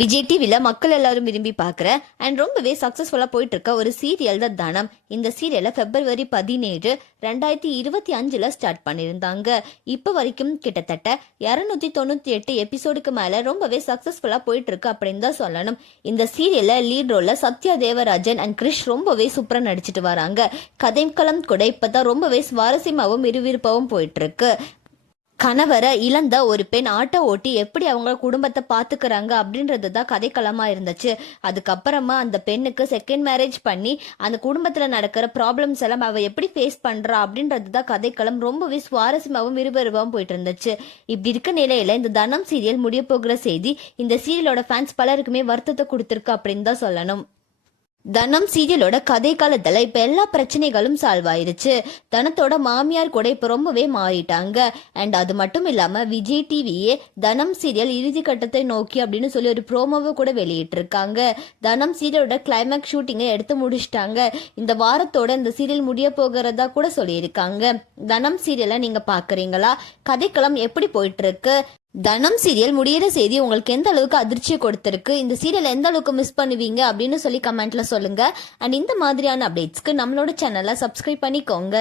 விஜய் டிவியில் மக்கள் எல்லாரும் விரும்பி பார்க்குற அண்ட் ரொம்பவே சக்ஸஸ்ஃபுல்லாக போயிட்டு இருக்க ஒரு சீரியல் தான் தனம். இந்த சீரியலை February 17, 2025 ஸ்டார்ட் பண்ணியிருந்தாங்க. இப்போ வரைக்கும் கிட்டத்தட்ட 298 எபிசோடுக்கு மேலே ரொம்பவே சக்ஸஸ்ஃபுல்லாக போயிட்டு இருக்கு அப்படின்னு தான் சொல்லணும். இந்த சீரியலில் லீட் ரோலில் சத்யா தேவராஜன் அண்ட் கிரிஷ் ரொம்பவே சூப்பராக நடிச்சிட்டு வராங்க. கதைக்களம் கூட இப்போ தான் ரொம்பவே சுவாரஸ்யமாகவும் விறுவிறுப்பாகவும் போயிட்டு இருக்கு. கணவரை இழந்த ஒரு பெண் ஆட்டோ ஓட்டி எப்படி அவங்க குடும்பத்தை பார்த்துக்கிறாங்க அப்படின்றது தான் கதைக்களமா இருந்துச்சு. அதுக்கப்புறமா அந்த பெண்ணுக்கு செகண்ட் மேரேஜ் பண்ணி அந்த குடும்பத்தில் நடக்கிற ப்ராப்ளம்ஸ் எல்லாம் அவள் எப்படி ஃபேஸ் பண்ணுறா அப்படின்றது தான் கதைக்களம். ரொம்பவே சுவாரஸ்யமாகவும் விறுவிறுப்பாகவும் போயிட்டு இருந்துச்சு. இப்படி இருக்க நிலையில இந்த தனம் சீரியல் முடிய போகிற செய்தி இந்த சீரியலோட ஃபேன்ஸ் பலருக்குமே வருத்தத்தை கொடுத்துருக்கு அப்படின்னு தான் சொல்லணும். தனம் சீரியலோட கதை காலத்துல இப்ப எல்லா பிரச்சனைகளும் சால்வ் ஆயிருச்சு. தனத்தோட மாமியார் கூட இப்ப ரொம்பவே மாறிட்டாங்க. அண்ட் அது மட்டும் இல்லாம விஜய் டிவியே தனம் சீரியல் இறுதி கட்டத்தை நோக்கி அப்படின்னு சொல்லி ஒரு ப்ரோமோவை கூட வெளியிட்டு இருக்காங்க. தனம் சீரியலோட கிளைமேக்ஸ் ஷூட்டிங்கை எடுத்து முடிச்சிட்டாங்க. இந்த வாரத்தோட இந்த சீரியல் முடிய போகிறதா கூட சொல்லியிருக்காங்க. தனம் சீரியலை நீங்க பாக்குறீங்களா? கதைக்களம் எப்படி போயிட்டு இருக்கு? தனம் சீரியல் முடியிற செய்தி உங்களுக்கு எந்த அளவுக்கு அதிர்ச்சியை கொடுத்திருக்கு? இந்த சீரியல் எந்த அளவுக்கு மிஸ் பண்ணுவீங்க அப்படின்னு சொல்லி கமெண்ட்ல சொல்லுங்க. அண்ட் இந்த மாதிரியான அப்டேட்ஸ்க்கு நம்மளோட சேனலை சப்ஸ்கிரைப் பண்ணிக்கோங்க.